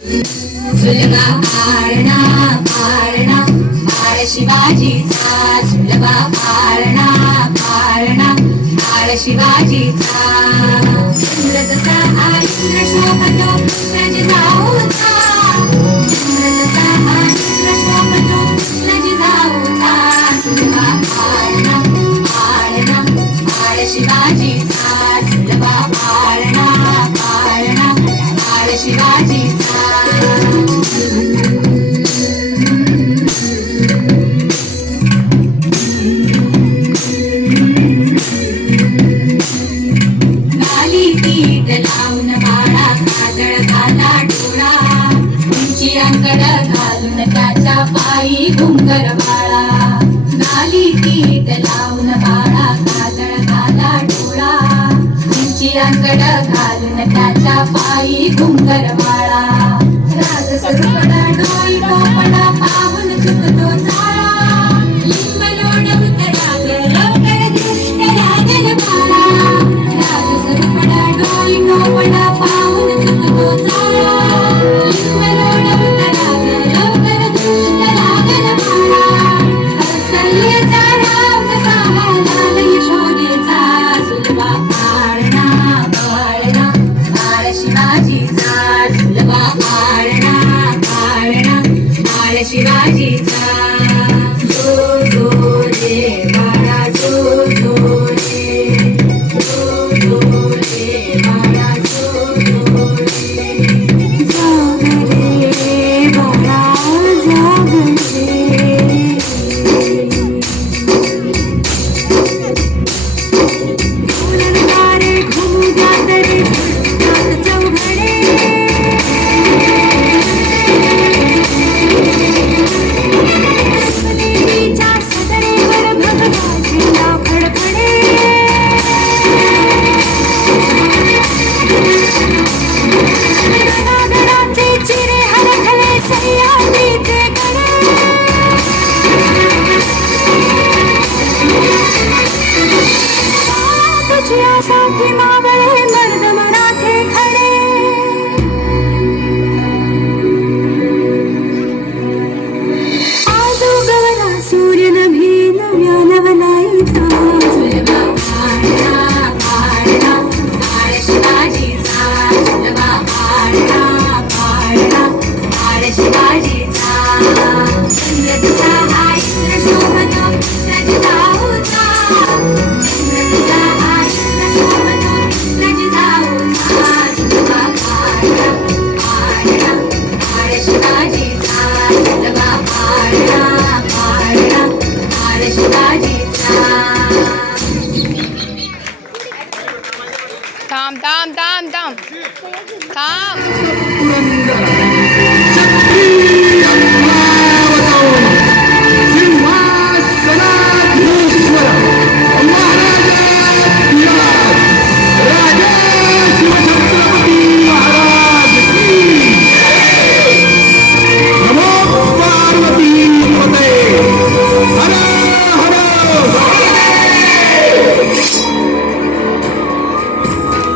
सुलभा पाळणा पाळणा बाळ शिवाजीचा सुलभा पाळणा पाळणा बाळ शिवाजीचा इंद्र जसा हा इंद्र शोभतो रज जाऊचा इंद्र जसा हा इंद्र शोभतो रज जाऊचा सुलभा पाळणा पाळणा बाळ शिवाजीचा सुलभा पाळणा पाळणा बाळ शिवाजीचा लावून बाळा काजळ घाला डोळा उंची अंकड घालून त्याच्या पायी घुंगर बाळा गाली पीठ लावून बाळा काजळ घाला डोळा उंची अंकड घालून त्याच्या पायी घुंगर बाळा राज सरुपडा डोई पोपडा पाहून चुकतो झाळा लिंब लोणवत राग लवकर दृष्ट लागल बाळा राज सरुपडा डोई पोपडा पाहून चुकतो झाळा लिंब लोणवत राग लवकर दृष्ट लागल बाळा कौसल्यचा राम जसा लाल यशोदेचा सुलभा पाळणा पाळणा बाळ शिवाजीचा सुलभा पाळणा पाळणा बाळ शिवाजीचा जो जो रे बाळा जो जो रे जो जो रे बाळा जो जो रे जाग रे बाळा जाग रे रे घुमू जात रे जात चौघडे देवीच्या सदरेवर भगवाजीला फडफडे गडागडाचे चिरे हरखले सह्याद्रीचे गडे तुझ्यासाठी मावळे मर्द मराठे खडे आजो गवरा सूर्य नभी नव्या नवलाईचा सुलभा पाळणा पाळणा बाळ शिवाजीचा सुलभा पाळणा पाळणा बाळ शिवाजीचा चंद्र तुझा हा इंद्र शोभतो रज जाऊचा चंद्र तुझा हा इंद्र शोभतो रज जाऊचा सुलभा पाळणा पाळणा बाळ शिवाजीचा सुलभा पाळणा पाळणा बाळ शिवाजीचा थांब थांब थांब थांब थांब पुरंदर